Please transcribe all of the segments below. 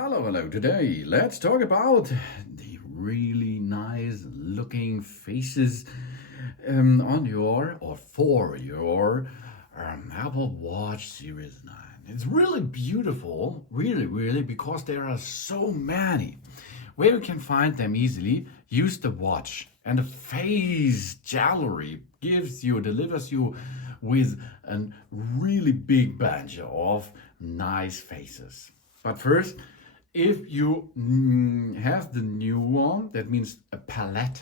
Hello. Today, let's talk about the really nice looking faces on your or for your Apple Watch Series 9. It's really beautiful, really, because there are so many. Where you can find them easily, use the watch. And the face gallery delivers you with a really big bunch of nice faces. But first, if you have the new one, that means a palette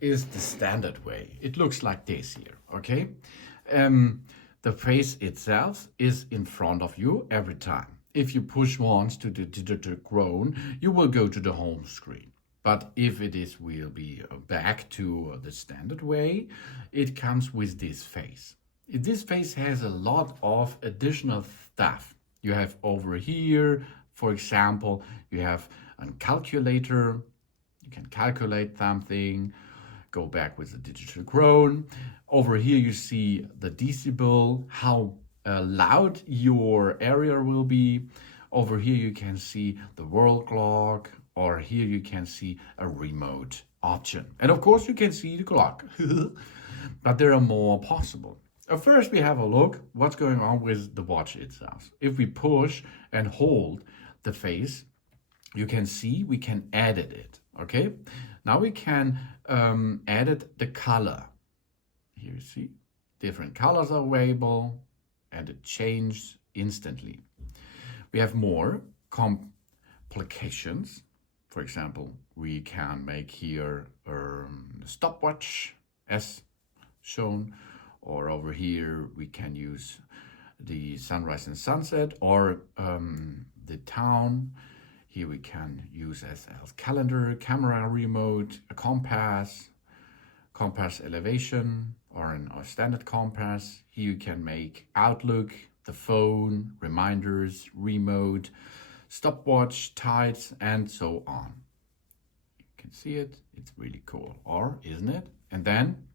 is the standard way. It looks like this here, okay? The face itself is in front of you every time. If you push once to the digital crown, you will go to the home screen. But if will be back to the standard way, it comes with this face. This face has a lot of additional stuff. You have over here, for example, you have a calculator. You can calculate something, go back with the digital crown. Over here you see the decibel, how loud your area will be. Over here you can see the world clock, or here you can see a remote option. And of course you can see the clock, but there are more possible. First, we have a look what's going on with the watch itself. If we push and hold the face, you can see we can edit it, okay? Now we can edit the color. Here you see different colors are available and it changes instantly. We have more complications. For example, we can make here a stopwatch as shown, or over here we can use the sunrise and sunset, or the town. Here we can use as calendar, camera remote, a compass elevation, or a standard compass. Here you can make Outlook, the phone, reminders, remote, stopwatch, tides, and so on. You can see it. It's really cool, or isn't it? And then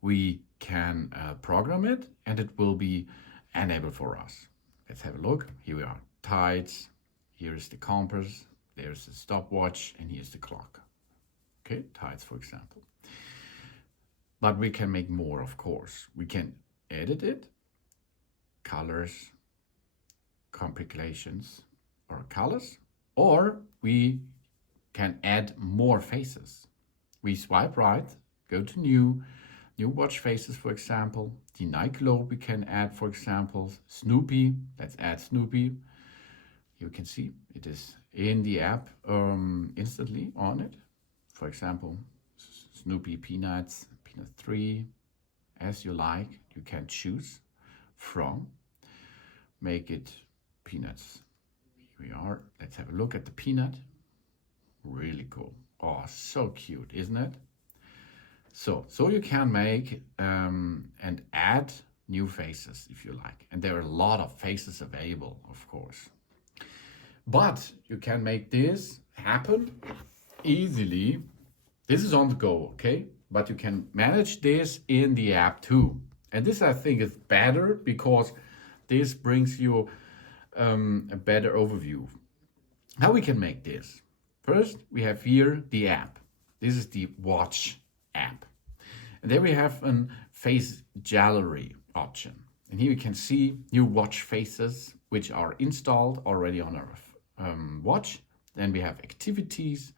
we can program it and it will be enabled for us. Let's have a look. Here we are, tides. Here is the compass. There's the stopwatch, and here's the clock. Okay, tides, for example. But we can make more, of course. We can edit it, colors, complications, or colors, or we can add more faces. We swipe right, go to new watch faces, for example. The night globe we can add, for example, Snoopy. Let's add Snoopy. You can see it is in the app instantly on it. For example, Snoopy Peanuts, Peanut 3, as you like. You can choose from. Make it Peanuts. Here we are. Let's have a look at the Peanut. Really cool. Oh, so cute, isn't it? So you can make and add new faces if you like. And there are a lot of faces available, of course. But you can make this happen easily. This is on the go, okay? But you can manage this in the app too. And this, I think, is better because this brings you a better overview. How we can make this? First, we have here the app. This is the watch app. And there we have a face gallery option. And here you can see new watch faces which are installed already on our watch. Then we have activities,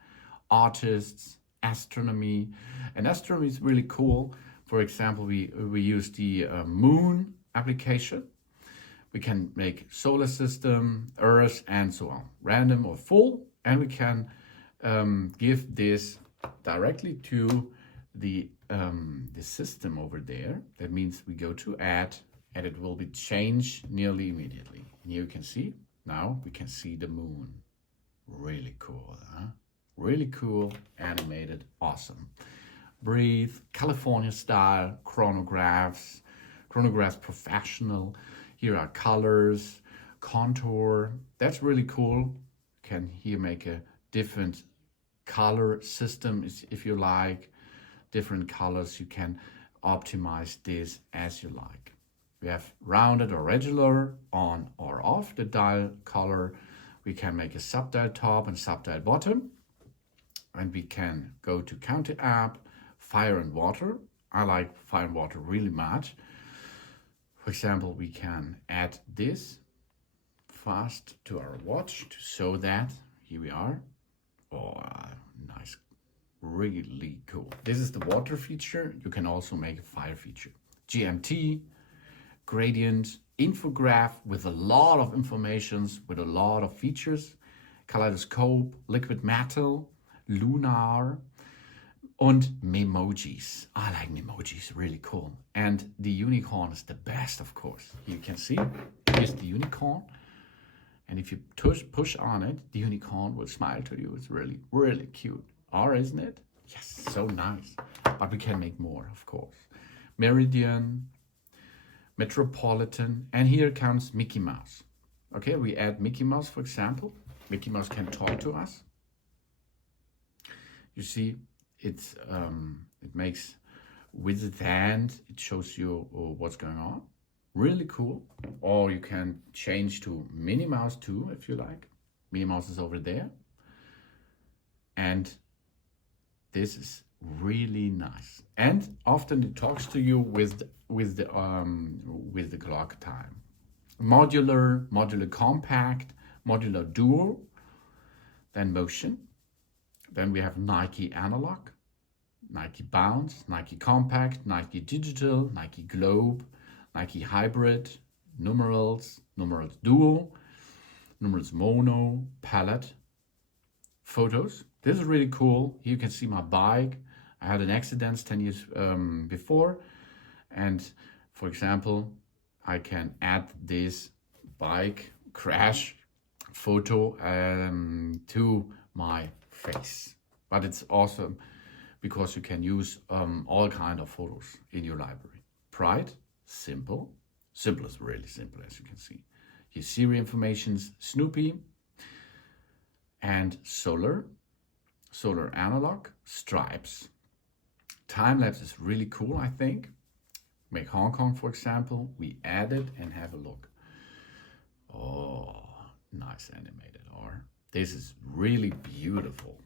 artists, astronomy. And astronomy is really cool. For example, we use the moon application. We can make solar system, Earth, and so on, random or full. And we can give this directly to the system over there. That means we go to add, and it will be changed nearly immediately. And here you can see, now we can see the moon. Really cool, huh? Really cool, animated, awesome. Breathe, California style, chronographs professional. Here are colors, contour. That's really cool. Can here make a different color system if you like. Different colors, you can optimize this as you like. We have rounded or regular, on or off the dial color. We can make a subdial top and subdial bottom. And we can go to counter app, fire and water. I like fire and water really much. For example, we can add this fast to our watch to show that. Here we are. Oh, nice. Really cool. This is the water feature. You can also make a fire feature. GMT, gradient, infograph with a lot of informations, with a lot of features. Kaleidoscope, liquid metal, lunar, and memojis. I like memojis, really cool. And the unicorn is the best, of course. You can see, here's the unicorn. And if you push on it, the unicorn will smile to you. It's really, really cute. Or isn't it? Yes, so nice. But we can make more, of course. Meridian, Metropolitan, and here comes Mickey Mouse. Okay, we add Mickey Mouse, for example. Mickey Mouse can talk to us. You see, it makes with the hand, it shows you what's going on. Really cool. Or you can change to Minnie Mouse too, if you like. Minnie Mouse is over there. And this is really nice. And often it talks to you with the clock time. Modular compact, modular dual, then motion. Then we have Nike analog, Nike bounce, Nike compact, Nike digital, Nike globe, Nike hybrid, numerals dual, numerals mono, palette, photos. This is really cool. Here you can see my bike. I had an accident 10 years before. And for example, I can add this bike crash photo to my face. But it's awesome because you can use all kind of photos in your library. Pride, simple. Simple is really simple, as you can see. Here Siri informations, Snoopy, and solar analog, stripes. Time lapse is really cool, I think. Make Hong Kong, for example. We add it and have a look. Oh, nice animated R. This is really beautiful.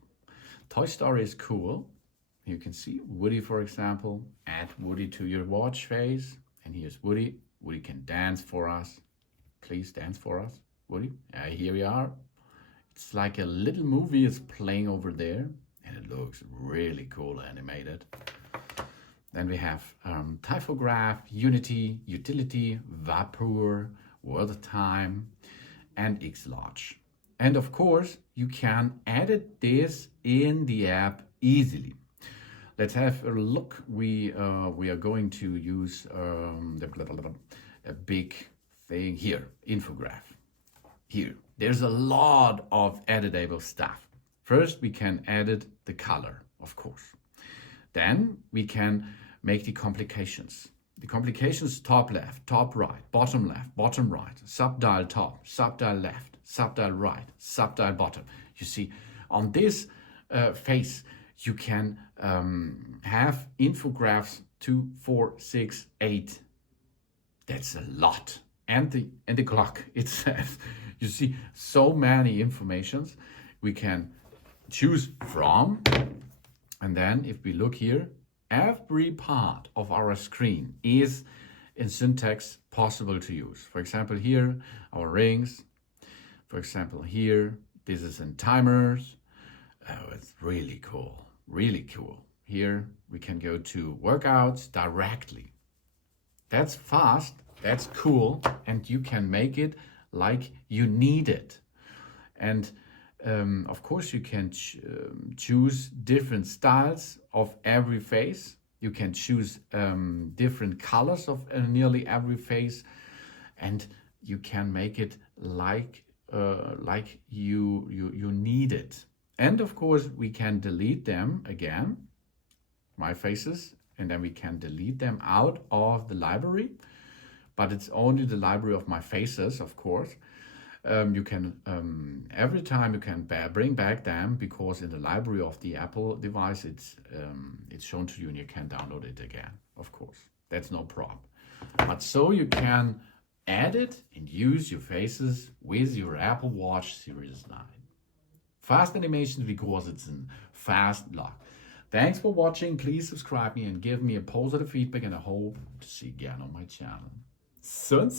Toy Story is cool. You can see Woody, for example. Add Woody to your watch face. And here's Woody. Woody can dance for us. Please dance for us, Woody. Here we are. It's like a little movie is playing over there. And it looks really cool animated. Then we have typograph, Unity, Utility, Vapor, World Time, and X-Large. And of course, you can edit this in the app easily. Let's have a look. We are going to use a big thing here, infograph. Here, there's a lot of editable stuff. First, we can edit the color, of course. Then we can make the complications. The complications: top left, top right, bottom left, bottom right, subdial top, subdial left, subdial right, subdial bottom. You see, on this face, you can have infographics 2, 4, 6, 8. That's a lot. And the clock itself. You see, so many informations we can choose from. And then if we look here, every part of our screen is in syntax possible to use. For example, here, our rings. For example, here, this is in timers. Oh, it's really cool, really cool. Here, we can go to workouts directly. That's fast, that's cool, and you can make it like you need it. And of course, you can choose different styles of every face. You can choose different colors of nearly every face, and you can make it like you need it. And of course, we can delete them again, my faces, and then we can delete them out of the library. But it's only the library of my faces, of course. You can every time you can bring back them, because in the library of the Apple device it's shown to you and you can download it again. Of course, that's no problem. But so you can edit and use your faces with your Apple Watch Series 9. Fast animations wie groß sitzen, fast lock. Thanks for watching. Please subscribe me and give me a positive feedback, and I hope to see you again on my channel. Soon.